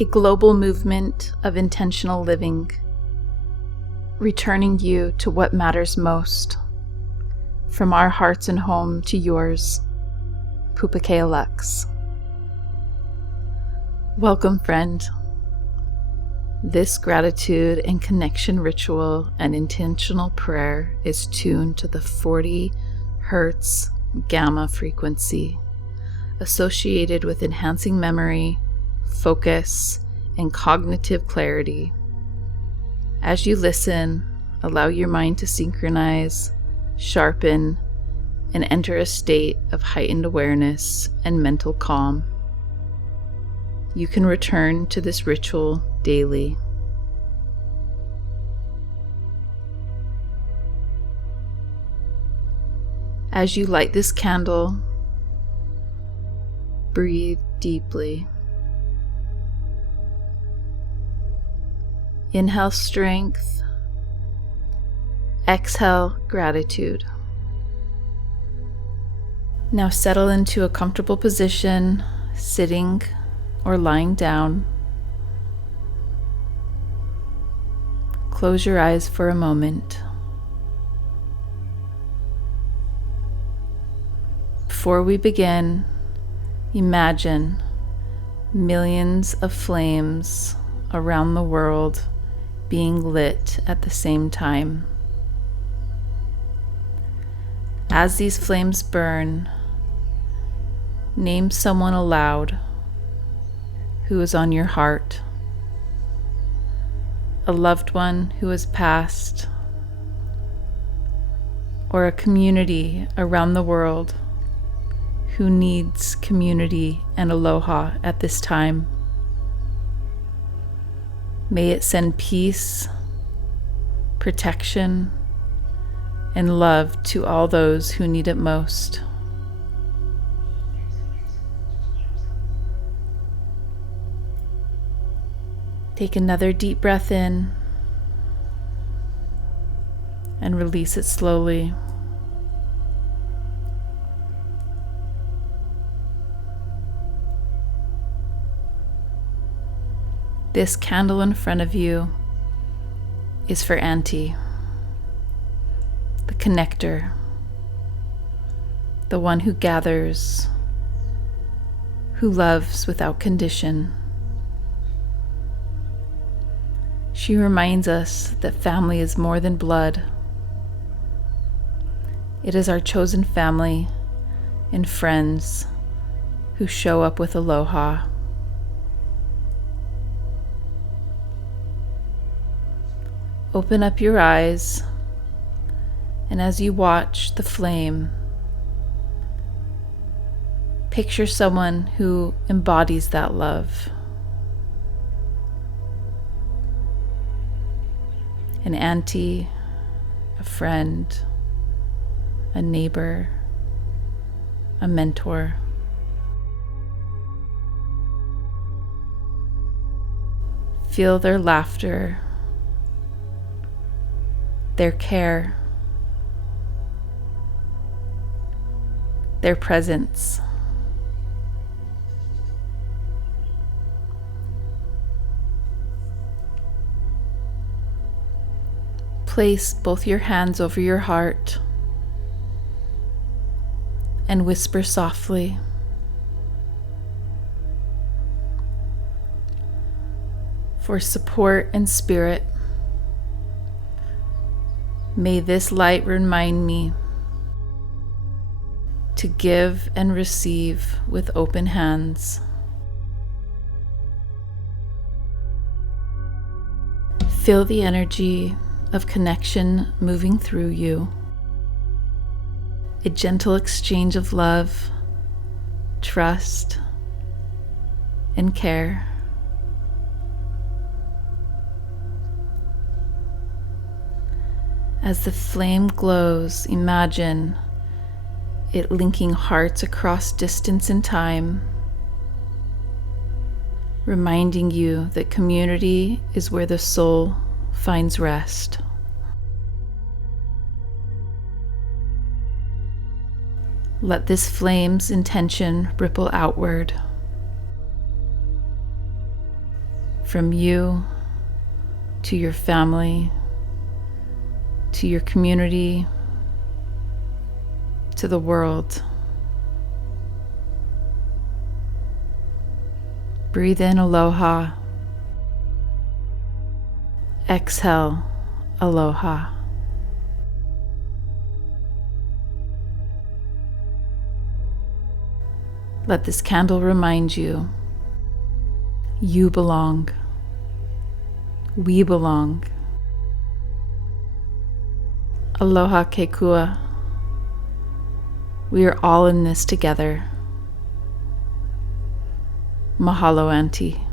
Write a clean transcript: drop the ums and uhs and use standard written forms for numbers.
a global movement of intentional living, returning you to what matters most. From our hearts and home to yours, Pūpūkea Lux. Welcome, friend. This gratitude and connection ritual and intentional prayer is tuned to the 40 Hertz gamma frequency, associated with enhancing memory, focus, and cognitive clarity. As you listen, allow your mind to synchronize, sharpen, and enter a state of heightened awareness and mental calm. You can return to this ritual daily. As you light this candle, breathe deeply. Inhale strength, exhale gratitude. Now settle into a comfortable position, sitting or lying down. Close your eyes for a moment. Before we begin, imagine millions of flames around the world being lit at the same time. As these flames burn, name someone aloud who is on your heart, a loved one who has passed, or a community around the world who needs community and aloha at this time. May it send peace, protection, and love to all those who need it most. Take another deep breath in and release it slowly. This candle in front of you is for Aunty, the connector, the one who gathers, who loves without condition. She reminds us that family is more than blood. It is our chosen family and friends who show up with aloha. Open up your eyes, and as you watch the flame, picture someone who embodies that love. An auntie, a friend, a neighbor, a mentor. Feel their laughter, their care, their presence. Place both your hands over your heart and whisper softly, "For support and spirit, may this light remind me to give and receive with open hands." Feel the energy of connection moving through you. A gentle exchange of love, trust, and care. As the flame glows, imagine it linking hearts across distance and time, reminding you that community is where the soul finds rest. Let this flame's intention ripple outward, from you to your family, to your community, to the world. Breathe in aloha. Exhale aloha. Let this candle remind you, you belong. We belong. Aloha kekua. We are all in this together. Mahalo, Auntie.